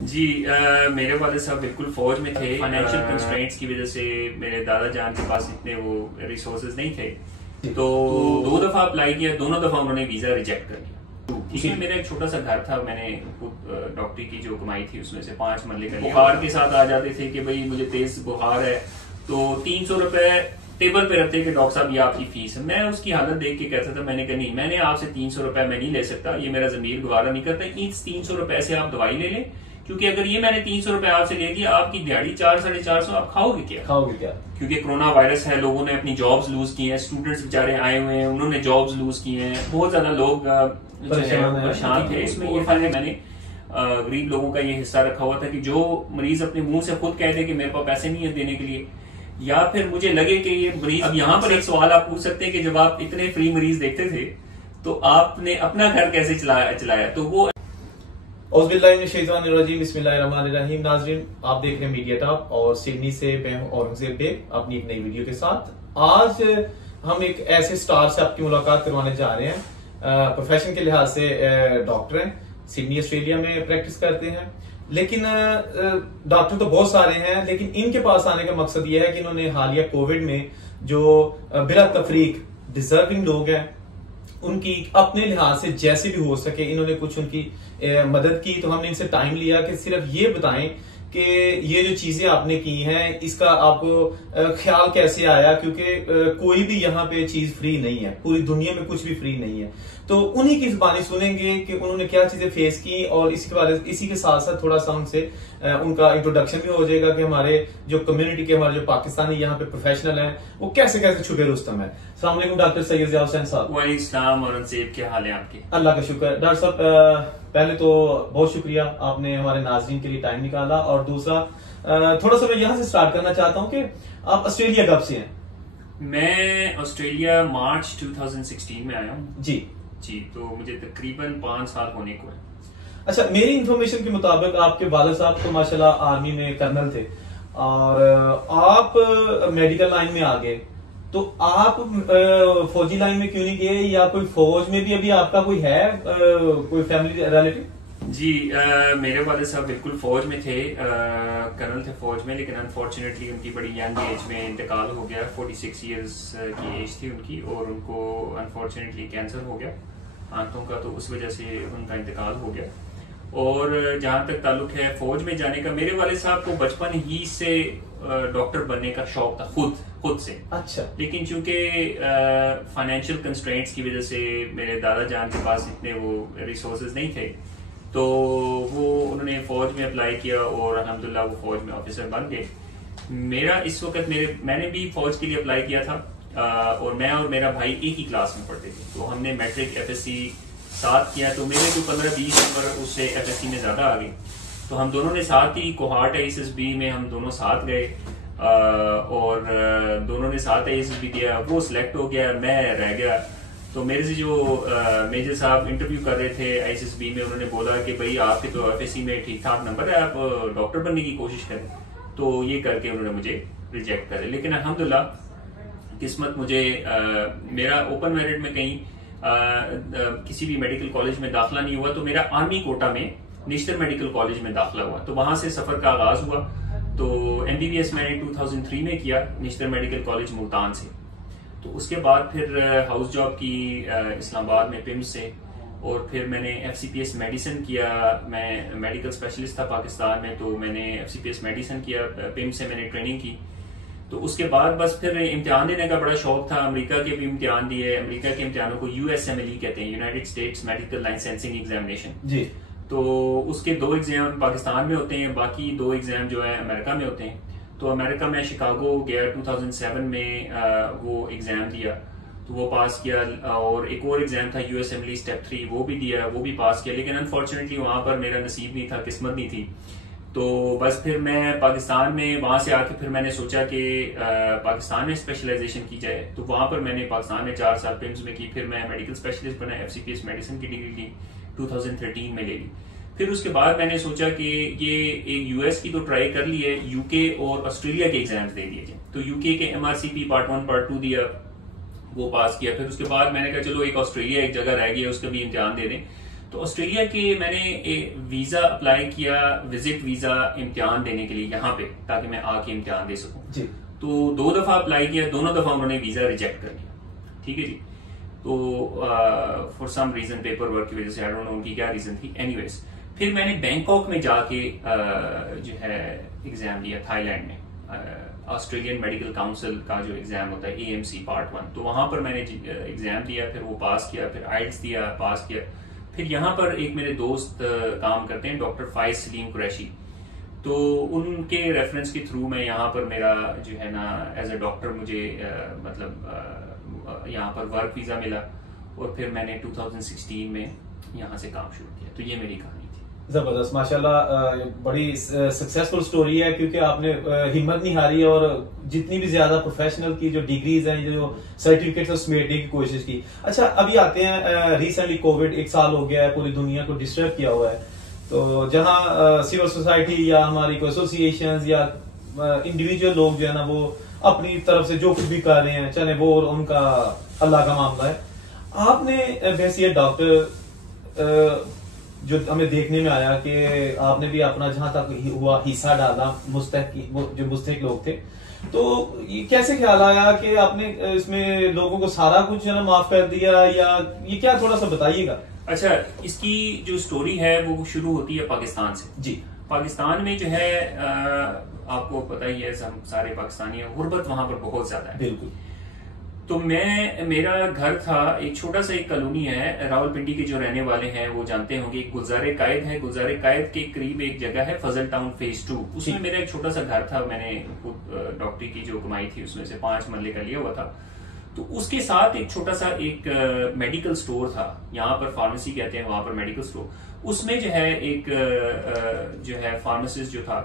जी मेरे वाले साहब बिल्कुल फौज में थे। फाइनेंशियल कंस्ट्रेंट्स की वजह से मेरे दादा जान के पास इतने वो रिसोर्सेज नहीं थे, तो दो दफा अप्लाई किया, दोनों दफा उन्होंने वीजा रिजेक्ट कर दिया। इसमें मेरा एक छोटा सा घर था, मैंने खुद डॉक्टरी की जो कमाई थी उसमें से 5 मरले का बुखार के साथ आ जाते थे कि भाई मुझे तेज बुखार है, तो 300 रुपए टेबल पे रखते कि डॉक्टर साहब ये आपकी फीस है। मैं उसकी हालत देख के कहता था, मैंने कहा नहीं, मैंने आपसे 300 रुपए मैं नहीं ले सकता, ये मेरा जमीर गवारा नहीं करता। इस 300 रुपए से आप दवाई ले लें, क्योंकि अगर ये मैंने 300 रुपए आपसे ले दिया, आपकी दिहाड़ी 400-450, आप खाओगे क्या? क्योंकि कोरोना वायरस है, लोगों ने अपनी जॉब्स लूज की हैं, स्टूडेंट्स बेचारे आए हुए हैं, उन्होंने जॉब्स लूज की हैं, बहुत ज्यादा लोग परेशान थे। इसमें ये फायदे मैंने गरीब लोगों का ये हिस्सा रखा हुआ था कि जो मरीज अपने मुंह से खुद कह दे कि मेरे पास पैसे नहीं है देने के लिए, या फिर मुझे लगे कि ये मरीज। अब यहाँ पर एक सवाल आप पूछ सकते हैं कि जब आप इतने फ्री मरीज देखते थे तो आपने अपना घर कैसे चलाया? तो वो बिस्मिल्लाहिर्रहमानिर्रहीम। नाजरीन, आप देख रहे हैं मीडिया टॉप और सिडनी से मैं हूं औरंगजेब बेग अपनी एक नई वीडियो के साथ। आज हम एक ऐसे स्टार से आपकी मुलाकात करवाने जा रहे हैं। प्रोफेशन के लिहाज से डॉक्टर हैं, सिडनी ऑस्ट्रेलिया में प्रैक्टिस करते हैं, लेकिन डॉक्टर तो बहुत सारे हैं, लेकिन इनके पास आने का मकसद यह है कि इन्होंने हालिया कोविड में जो बिला तफरीक डिजर्विंग लोग हैं उनकी अपने लिहाज से जैसे भी हो सके इन्होंने कुछ उनकी मदद की। तो हमने इनसे टाइम लिया कि सिर्फ ये बताएं कि ये जो चीजें आपने की हैं इसका आपको ख्याल कैसे आया, क्योंकि कोई भी यहाँ पे चीज फ्री नहीं है, पूरी दुनिया में कुछ भी फ्री नहीं है। तो उन्हीं की जुबानी सुनेंगे कि उन्होंने क्या चीजें फेस की, और इसी के साथ साथ थोड़ा सा उनसे उनका इंट्रोडक्शन भी हो जाएगा कि हमारे जो कम्युनिटी के, हमारे जो पाकिस्तानी यहाँ पे प्रोफेशनल हैं वो कैसे कैसे छुपे रुस्तम है। अस्सलाम वालेकुम डॉक्टर सैयद ज़िया हुसैन साहब। वालेकुम सलाम। और क्या हाल है आपके? अल्लाह का शुक्र। डॉक्टर साहब, पहले तो बहुत शुक्रिया आपने हमारे नाजरीन के लिए टाइम निकाला, और दूसरा थोड़ा सा मैं यहाँ से स्टार्ट करना चाहता हूँ कि आप ऑस्ट्रेलिया कब से हैं? मैं ऑस्ट्रेलिया मार्च 2016 में आया हूँ। जी, तो मुझे तकरीबन 5 साल होने को है। अच्छा, मेरी इंफॉर्मेशन के मुताबिक आपके वालिद साहब तो माशाल्लाह आर्मी में कर्नल थे, और आप मेडिकल लाइन में आ गए, तो आप फौजी लाइन में क्यों नहीं गए, या कोई फौज में भी अभी आपका कोई है कोई फैमिली रिलेटिव? जी मेरे वाले साहब बिल्कुल फौज में थे, कर्नल थे फौज में, लेकिन अनफॉर्चुनेटली उनकी बड़ी यंग एज में इंतकाल हो गया। 46 इयर्स की एज थी उनकी, और उनको अनफॉर्चुनेटली कैंसर हो गया आंतों का, तो उस वजह से उनका इंतकाल हो गया। और जहां तक ताल्लुक है फौज में जाने का, मेरे वाले साहब को बचपन ही से डॉक्टर बनने का शौक था, खुद से। अच्छा। लेकिन चूंकि फाइनेंशियल कंस्ट्रेंट्स की वजह से मेरे दादा जान के पास इतने वो रिसोर्सेज नहीं थे, तो वो उन्होंने फौज में अप्लाई किया और अल्हम्दुलिल्लाह वो फौज में ऑफिसर बन गए। मेरा इस वक्त मैंने भी फौज के लिए अप्लाई किया था, और मैं और मेरा भाई एक ही क्लास में पढ़ते थे, तो हमने मैट्रिक FSC साथ किया, तो मेरे जो 15-20 नंबर उससे FSC में ज्यादा आ गई, तो हम दोनों ने साथ ही कोहार्ट ASSB में हम दोनों साथ गए, और दोनों ने साथ ASSB दिया। वो सिलेक्ट हो गया, मैं रह गया। तो मेरे से जो मेजर साहब इंटरव्यू कर रहे थे ISSB में, उन्होंने बोला कि भाई आपके तो FSC में ठीक ठाक नंबर है, आप डॉक्टर बनने की कोशिश करें। तो ये करके उन्होंने मुझे रिजेक्ट करे, लेकिन अल्हम्दुलिल्लाह किस्मत मुझे मेरा ओपन मेरिट में कहीं किसी भी मेडिकल कॉलेज में दाखिला नहीं हुआ, तो मेरा आर्मी कोटा में निश्तर मेडिकल कॉलेज में दाखिला हुआ, तो वहां से सफर का आगाज हुआ। तो MBBS मैंने 2003 में किया निश्तर मेडिकल कॉलेज मुल्तान से। तो उसके बाद फिर हाउस जॉब की इस्लामाबाद में पिम्स से, और फिर मैंने FCPS मेडिसिन किया। मैं मेडिकल स्पेशलिस्ट था पाकिस्तान में, तो मैंने FCPS मेडिसिन किया, पिम्स से मैंने ट्रेनिंग की। तो उसके बाद बस फिर इम्तिहान देने का बड़ा शौक था, अमेरिका के भी इम्तिहान दिए। अमेरिका के इम्तिहानों को USMLE कहते हैं, United States medical licensing examination जी। तो उसके 2 एग्जाम पाकिस्तान में होते हैं, बाकी 2 एग्जाम जो है अमेरिका में होते हैं। तो अमेरिका में शिकागो गया 2007 में, वो एग्जाम दिया, तो वो पास किया। और एक और एग्जाम था USMLE स्टेप 3, वो भी दिया, वो भी पास किया, लेकिन अनफॉर्चुनेटली वहां पर मेरा नसीब नहीं था, किस्मत नहीं थी। तो बस फिर मैं पाकिस्तान में वहां से आके फिर मैंने सोचा कि पाकिस्तान में स्पेशलाइजेशन की जाए, तो वहां पर मैंने पाकिस्तान में 4 साल पिम्स में की। फिर मैं मेडिकल स्पेशलिस्ट बना, FCPS मेडिसिन की डिग्री ली, 2013 में ले ली। फिर उसके बाद मैंने सोचा कि ये एक US की तो ट्राई कर ली है, UK और ऑस्ट्रेलिया के एग्जाम्स दे दिए जाए। तो UK के MRCP पार्ट 1 पार्ट 2 दिया, वो पास किया। फिर उसके बाद मैंने कहा चलो एक ऑस्ट्रेलिया एक जगह रह गई है, उसका भी इम्तिहान दे दें। तो ऑस्ट्रेलिया के मैंने वीजा अप्लाई किया, विजिट वीजा इम्तिहान देने के लिए यहाँ पे, ताकि मैं आके इम्तिहान दे सकूं जी। तो 2 दफा अप्लाई किया, दोनों दफा उन्होंने वीजा रिजेक्ट कर दिया। ठीक है जी। तो for some reason paper work की वजह से, आई डोंट नो उनकी क्या रीजन थी। एनीवेज फिर मैंने बैंकॉक में जाके जो है एग्जाम दिया, थाईलैंड में ऑस्ट्रेलियन मेडिकल काउंसिल का जो एग्जाम होता है AMC पार्ट 1, तो वहां पर मैंने एग्जाम दिया, फिर वो पास किया, फिर आइट्स दिया, पास किया। फिर यहाँ पर एक मेरे दोस्त काम करते हैं, डॉक्टर फाइज सलीम कुरैशी, तो उनके रेफरेंस के थ्रू मैं यहाँ पर मेरा जो है ना एज अ डॉक्टर मुझे मतलब यहाँ पर वर्क वीजा मिला, और फिर मैंने 2016 में यहाँ से काम शुरू किया। तो ये मेरी कहानी थी। जबरदस्त, माशाल्लाह, बड़ी सक्सेसफुल स्टोरी है, क्योंकि आपने हिम्मत नहीं हारी और जितनी भी ज्यादा प्रोफेशनल की जो डिग्रीज हैं, जो सर्टिफिकेट्स है, समेटने की कोशिश की। अच्छा, अभी आते हैं रिसेंटली कोविड 1 साल हो गया है, पूरी दुनिया को डिस्टर्ब किया हुआ है, तो जहां सिविल सोसाइटी या हमारी कोई एसोसिएशन या इंडिविजुअल लोग जो है ना वो अपनी तरफ से जो कुछ भी कर रहे हैं, चले वो और उनका अल्लाह का मामला है। आपने वैसे डॉक्टर जो हमें देखने में आया कि आपने भी अपना जहां तक हुआ हिस्सा डाला, जो मुस्तहिक लोग थे, तो ये कैसे ख्याल आया कि आपने इसमें लोगों को सारा कुछ है ना माफ कर दिया, या ये क्या, थोड़ा सा बताइएगा। अच्छा, इसकी जो स्टोरी है वो शुरू होती है पाकिस्तान से जी। पाकिस्तान में जो है आपको पता ही है, हम सारे पाकिस्तानी हैं, गुर्बत वहां पर बहुत ज्यादा है। बिल्कुल। तो मेरा घर था, एक छोटा सा एक कॉलोनी है, रावलपिंडी के जो रहने वाले हैं वो जानते होंगे, एक गुलजारे कायद है, गुलजारे कायद के करीब एक जगह है फजल टाउन फेज 2, उसमें मेरा एक छोटा सा घर था। मैंने डॉक्टरी की जो कमाई थी उसमें से 5 मरले का लिया हुआ था। तो उसके साथ एक छोटा सा एक मेडिकल स्टोर था, यहाँ पर फार्मेसी कहते हैं, वहां पर मेडिकल स्टोर। उसमें जो है एक जो है फार्मासिस्ट जो था,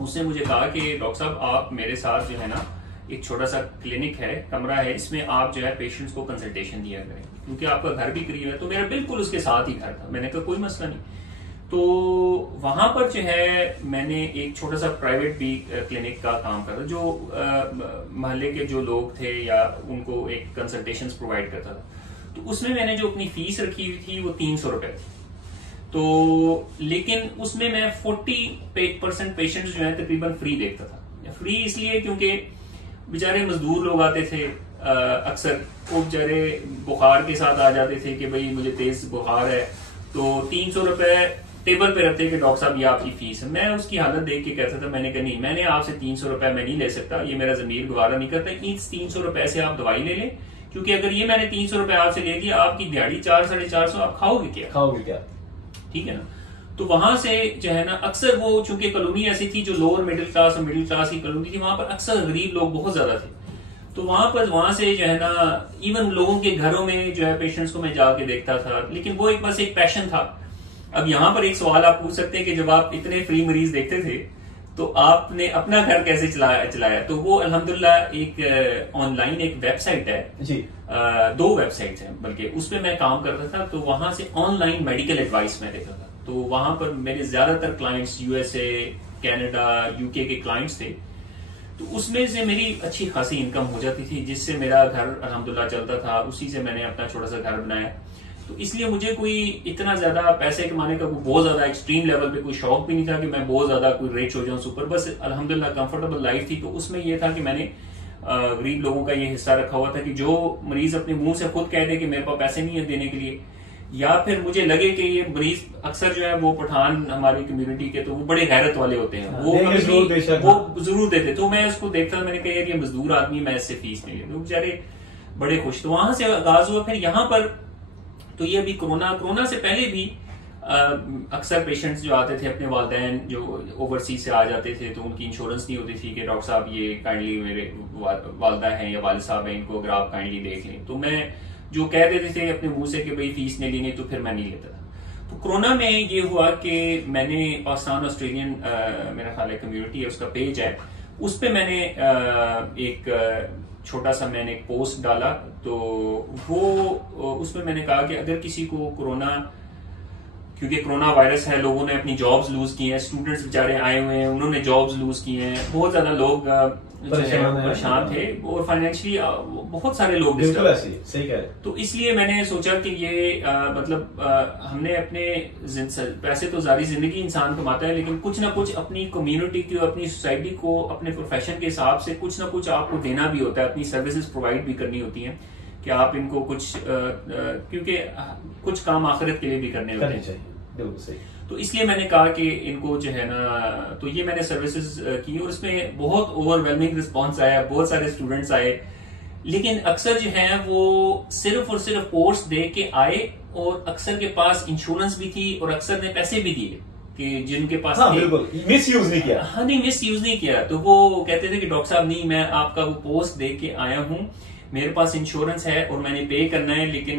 उसने मुझे कहा कि डॉक्टर साहब आप मेरे साथ जो है ना एक छोटा सा क्लिनिक है, कमरा है, इसमें आप जो है पेशेंट्स को कंसल्टेशन दिया करें, क्योंकि आपका घर भी करीब है। तो मेरा बिल्कुल उसके साथ ही घर था। मैंने कहा कोई मसला नहीं। तो वहां पर जो है मैंने एक छोटा सा प्राइवेट भी क्लिनिक का काम करा, जो मोहल्ले के जो लोग थे या उनको एक कंसल्टेशन प्रोवाइड करता था। तो उसमें मैंने जो अपनी फीस रखी हुई थी वो 300 रुपए थी। तो लेकिन उसमें मैं 40% पेशेंट्स जो है तकरीबन फ्री देखता था। फ्री इसलिए क्योंकि बेचारे मजदूर लोग आते थे, अक्सर वो बेचारे बुखार के साथ आ जाते थे कि भाई मुझे तेज बुखार है, तो 300 रुपए टेबल पे रखते कि डॉक्टर साहब ये आपकी फीस है। मैं उसकी हालत देख के कहता था, मैंने कहा नहीं, मैंने आपसे 300 रुपए मैं नहीं ले सकता, ये मेरा जमीर गवारा नहीं करता। इस 300 रुपए से आप दवाई ले लें, क्योंकि अगर ये मैंने 300 रुपए आपसे ले दिया, आपकी दिहाड़ी 400-450, आप खाओगे क्या? ठीक है ना। तो वहां से जो है ना अक्सर वो, चूंकि कॉलोनी ऐसी थी जो लोअर मिडिल क्लास और मिडिल क्लास की कॉलोनी थी, वहां पर अक्सर गरीब लोग बहुत ज्यादा थे। तो वहां से जो है ना इवन लोगों के घरों में जो है पेशेंट्स को मैं जाके देखता था, लेकिन वो बस एक पैशन था। अब यहाँ पर एक सवाल आप पूछ सकते हैं कि जब आप इतने फ्री मरीज देखते थे तो आपने अपना घर कैसे चलाया? तो वो अल्हम्दुलिल्लाह एक ऑनलाइन एक वेबसाइट है जी, 2 वेबसाइट्स हैं बल्कि, उसपे मैं काम करता था। तो वहां से ऑनलाइन मेडिकल एडवाइस मैं देता था। तो वहां पर मेरे ज्यादातर क्लाइंट्स USA, कनाडा, UK के क्लाइंट्स थे। तो उसमें से मेरी अच्छी खासी इनकम हो जाती थी, जिससे मेरा घर अल्हम्दुलिल्लाह चलता था। उसी से मैंने अपना छोटा सा घर बनाया। तो इसलिए मुझे कोई इतना ज्यादा पैसे कमाने का कोई बहुत ज्यादा एक्सट्रीम लेवल पे कोई शौक भी नहीं था कि मैं बहुत ज्यादा कोई रिच हो जाऊं, सुपर। बस अल्हम्दुलिल्लाह कंफर्टेबल लाइफ थी। तो उसमें यह था कि मैंने गरीब लोगों का ये हिस्सा रखा हुआ था कि जो मरीज अपने मुंह से खुद कह दे कि मेरे पास पैसे नहीं है देने के लिए, या फिर मुझे लगे कि ये मरीज अक्सर जो है वो पठान हमारी कम्युनिटी के, तो वो बड़े गैरत वाले होते हैं, वो जरूर देते। तो मैं उसको देखता था, मैंने कहा यार ये मजदूर आदमी, मैं इससे फीस नहीं लेता। बेचारे बड़े खुश। तो वहां से आगाज हुआ। फिर यहाँ पर तो ये अभी कोरोना से पहले भी अक्सर पेशेंट्स जो आते थे, अपने वालिदैन जो ओवरसीज से आ जाते थे, तो उनकी इंश्योरेंस नहीं होती थी कि डॉक्टर साहब ये काइंडली मेरे वालदा हैं या वालिद साहब हैं, इनको अगर आप काइंडली देख लें। तो मैं जो कह देते थे अपने मुंह से कि भाई फीस नहीं लेनी, तो फिर मैं नहीं लेता था। तो कोरोना में ये हुआ कि मैंने पाकिस्तान ऑस्ट्रेलियन मेरा ख्याल है कम्युनिटी है, उसका पेज है, उस पर मैंने एक छोटा सा मैंने एक पोस्ट डाला। तो वो उसमें मैंने कहा कि अगर किसी को कोरोना क्योंकि कोरोना वायरस है, लोगों ने अपनी जॉब्स लूज की हैं, स्टूडेंट्स बेचारे आए हुए हैं, उन्होंने जॉब्स लूज की हैं, बहुत ज्यादा लोग परेशान थे और फाइनेंशियली बहुत सारे लोग बिल्कुल ऐसे सही कह रहे हैं। तो इसलिए मैंने सोचा कि ये हमने अपने पैसे तो सारी जिंदगी इंसान कमाता है, लेकिन कुछ ना कुछ अपनी कम्युनिटी को, अपनी सोसाइटी को, अपने प्रोफेशन के हिसाब से कुछ ना कुछ आपको देना भी होता है, अपनी सर्विसेज प्रोवाइड भी करनी होती हैं कि आप इनको कुछ क्योंकि कुछ काम आखिरत के लिए भी करने होते हैं। बिल्कुल सही। तो इसलिए मैंने कहा कि इनको जो है ना, तो ये मैंने सर्विसेज की और इसमें बहुत ओवरवेलमिंग रिस्पांस आया, बहुत सारे स्टूडेंट्स आए, लेकिन अक्सर जो है वो सिर्फ और सिर्फ कोर्स दे के आए और अक्सर के पास इंश्योरेंस भी थी और अक्सर ने पैसे भी दिए कि जिनके पास बिल्कुल मिस यूज नहीं किया। हाँ नहीं, मिस यूज नहीं किया। तो वो कहते थे कि डॉक्टर साहब नहीं, मैं आपका वो पोस्ट दे के आया हूँ, मेरे पास इंश्योरेंस है और मैंने पे करना है, लेकिन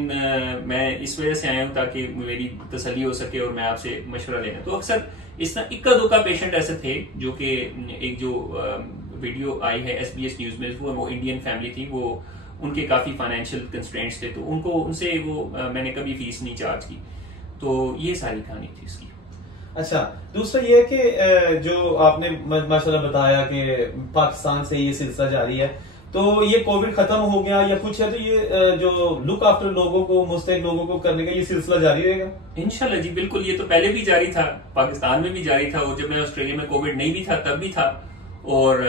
मैं इस वजह से आया हूँ ताकि मेरी तसल्ली हो सके और मैं आपसे मशवरा लेना। तो अक्सर इस तरह इक्का दुक्का पेशेंट ऐसे थे जो कि एक जो वीडियो आई है SBS न्यूज में, वो इंडियन फैमिली थी, वो उनके काफी फाइनेंशियल कंस्ट्रेंट्स थे, तो उनसे वो मैंने कभी फीस नहीं चार्ज की। तो ये सारी कहानी थी इसकी। अच्छा, दूसरा ये है कि जो आपने माशाल्लाह बताया कि पाकिस्तान से ये सिलसिला जारी है, तो ये कोविड खत्म हो गया या कुछ है तो ये जो लुक आफ्टर लोगों को, मुस्तैद लोगों को करने का ये सिलसिला जारी रहेगा इंशाल्लाह जी। बिल्कुल, ये तो पहले भी जारी था, पाकिस्तान में भी जारी था, और जब मैं ऑस्ट्रेलिया में कोविड नहीं भी था तब भी था। और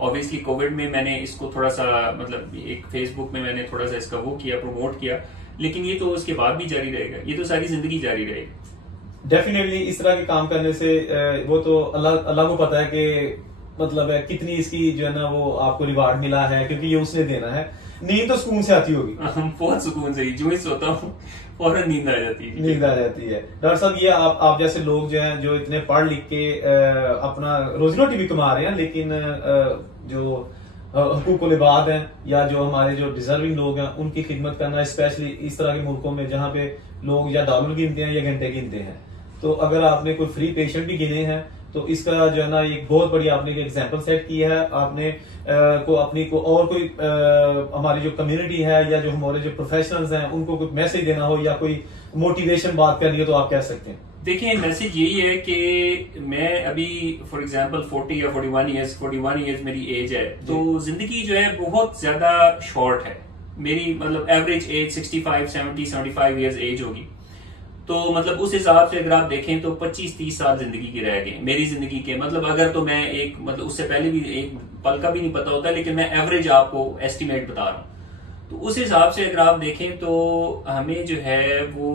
ऑब्वियसली कोविड में मैंने इसको थोड़ा सा मतलब एक फेसबुक में मैंने थोड़ा सा इसका वो किया, प्रमोट किया, लेकिन ये तो उसके बाद भी जारी रहेगा, ये तो सारी जिंदगी जारी रहेगा। डेफिनेटली इस तरह के काम करने से वो तो अल्लाह को पता है कि मतलब है कितनी इसकी जो है ना वो आपको रिवार्ड मिला है, क्योंकि ये उसने देना है। नींद तो सुकून से आती होगी। बहुत सुकून से, जो ही सोता हूँ फौरन नींद आ जाती है। नींद आ जाती है। डॉक्टर साहब, ये आप जैसे लोग जो हैं जो इतने पढ़ लिख के अपना रोजी रोटी भी कमा रहे हैं, लेकिन जो हुकूकुल इबाद हैं या जो हमारे जो डिजर्विंग लोग हैं उनकी खिदमत करना, स्पेशली इस तरह के मुल्कों में जहाँ पे लोग या डॉलर गिनते हैं या घंटे गिनते हैं, तो अगर आपने कोई फ्री पेशेंट भी गिने हैं तो इसका जो है ना एक बहुत बड़ी आपने एग्जांपल सेट की है। आपने अपनी को और कोई हमारी जो कम्युनिटी है या जो हमारे जो प्रोफेशनल्स हैं उनको कोई मैसेज देना हो या कोई मोटिवेशन बात करनी हो तो आप कह सकते हैं। देखिए, मैसेज यही है कि मैं अभी फॉर एग्जांपल 40 या 41 ईयर्स मेरी एज है, तो जिंदगी जो है बहुत ज्यादा शॉर्ट है। मेरी मतलब एवरेज एज 65, 70, 75 ईयर्स एज होगी। तो मतलब उस हिसाब से अगर आप देखें तो 25-30 साल जिंदगी के रह गए मेरी जिंदगी के। मतलब अगर तो मैं एक मतलब उससे पहले भी एक पल का भी नहीं पता होता, लेकिन मैं एवरेज आपको एस्टिमेट बता रहा हूँ। तो उस हिसाब से अगर आप देखें तो हमें जो है वो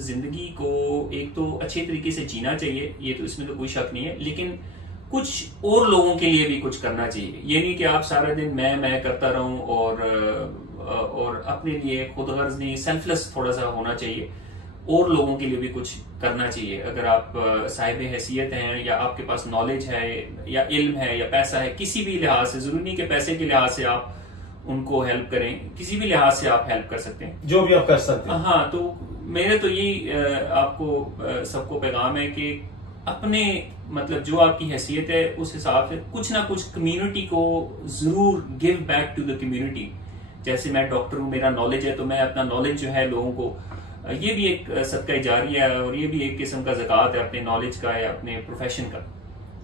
जिंदगी को एक तो अच्छे तरीके से जीना चाहिए, ये तो इसमें तो कोई शक नहीं है, लेकिन कुछ और लोगों के लिए भी कुछ करना चाहिए। ये नहीं कि आप सारा दिन मैं करता रहूं और अपने लिए खुदगर्ज नहीं, सेल्फलेस थोड़ा सा होना चाहिए, और लोगों के लिए भी कुछ करना चाहिए। अगर आप साहिब हैसियत हैं या आपके पास नॉलेज है या इल्म है या पैसा है, किसी भी लिहाज से, जरूरी नहीं कि पैसे के लिहाज से आप उनको हेल्प करें, किसी भी लिहाज से आप हेल्प कर सकते हैं, जो भी आप कर सकते हैं। हाँ, तो मेरे तो यही आपको सबको पैगाम है कि अपने मतलब जो आपकी हैसियत है उस हिसाब से कुछ ना कुछ कम्युनिटी को जरूर give back to the community. जैसे मैं डॉक्टर हूँ, मेरा नॉलेज है, तो मैं अपना नॉलेज जो है लोगों को, ये भी एक सदका जारिया है और ये भी एक किस्म का ज़कात है अपने नॉलेज का या अपने प्रोफेशन का।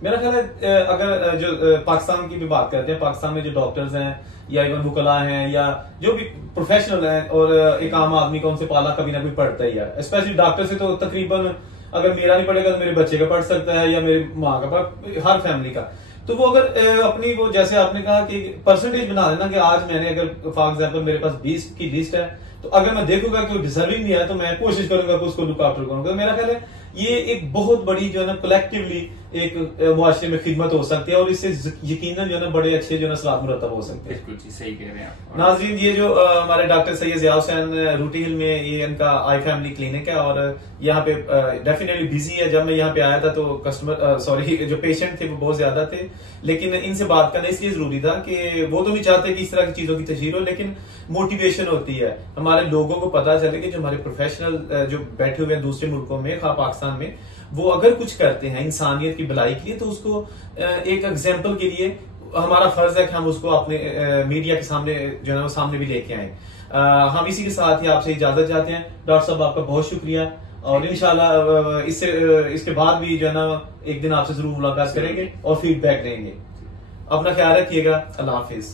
मेरा ख्याल है अगर जो पाकिस्तान की भी बात करते हैं, पाकिस्तान में जो डॉक्टर्स हैं या इवन वुकला हैं या जो भी प्रोफेशनल हैं, और एक आम आदमी का उनसे पाला कभी ना कोई पढ़ता ही है। स्पेशली डॉक्टर से तो तकरीबन अगर मेरा नहीं पढ़ेगा तो मेरे बच्चे का पढ़ सकता है या मेरी माँ का, हर फैमिली का। तो वो अगर अपनी वो जैसे आपने कहा कि परसेंटेज बना देना कि आज मैंने अगर फॉर एग्जांपल मेरे पास 20 की लिस्ट है, तो अगर मैं देखूंगा कि वो डिजर्विंग नहीं है तो मैं कोशिश करूंगा कि उसको लुक आफ्टर करूंगा। तो मेरा ख्याल है ये एक बहुत बड़ी जो है ना कलेक्टिवली एक मुआशरे में खिदमत हो सकती है और इससे यकीनन जो है ना बड़े अच्छे जो है ना सलात मुरतब हो सकते हैं। बिल्कुल जी, सही कह रहे हैं आप। नाज़रीन, ये जो हमारे डॉक्टर सैयद ज़िया हुसैन रूटी हिल में ये इनका आई फैमिली क्लिनिक है और यहाँ पे डेफिनेटली बिजी है। जब मैं यहाँ पे आया था तो जो पेशेंट थे वो बहुत ज्यादा थे, लेकिन इनसे बात करना इसलिए जरूरी था कि वो तो नहीं चाहते कि इस तरह की चीजों की तशहीर हो, लेकिन मोटिवेशन होती है हमारे लोगों को पता चले कि जो हमारे प्रोफेशनल जो बैठे हुए हैं दूसरे मुल्कों में, खास पाकिस्तान में, वो अगर कुछ करते हैं इंसानियत की भलाई के लिए तो उसको एक एग्जाम्पल के लिए हमारा फर्ज है कि हम उसको अपने मीडिया के सामने जो है ना वो सामने भी लेके आए। हम इसी के साथ ही आपसे इजाजत चाहते हैं। डॉक्टर साहब, आपका बहुत शुक्रिया और इंशाल्लाह इससे इसके बाद भी जो है ना एक दिन आपसे जरूर मुलाकात करेंगे और फीडबैक लेंगे। अपना ख्याल रखिएगा। अल्लाह हाफिज।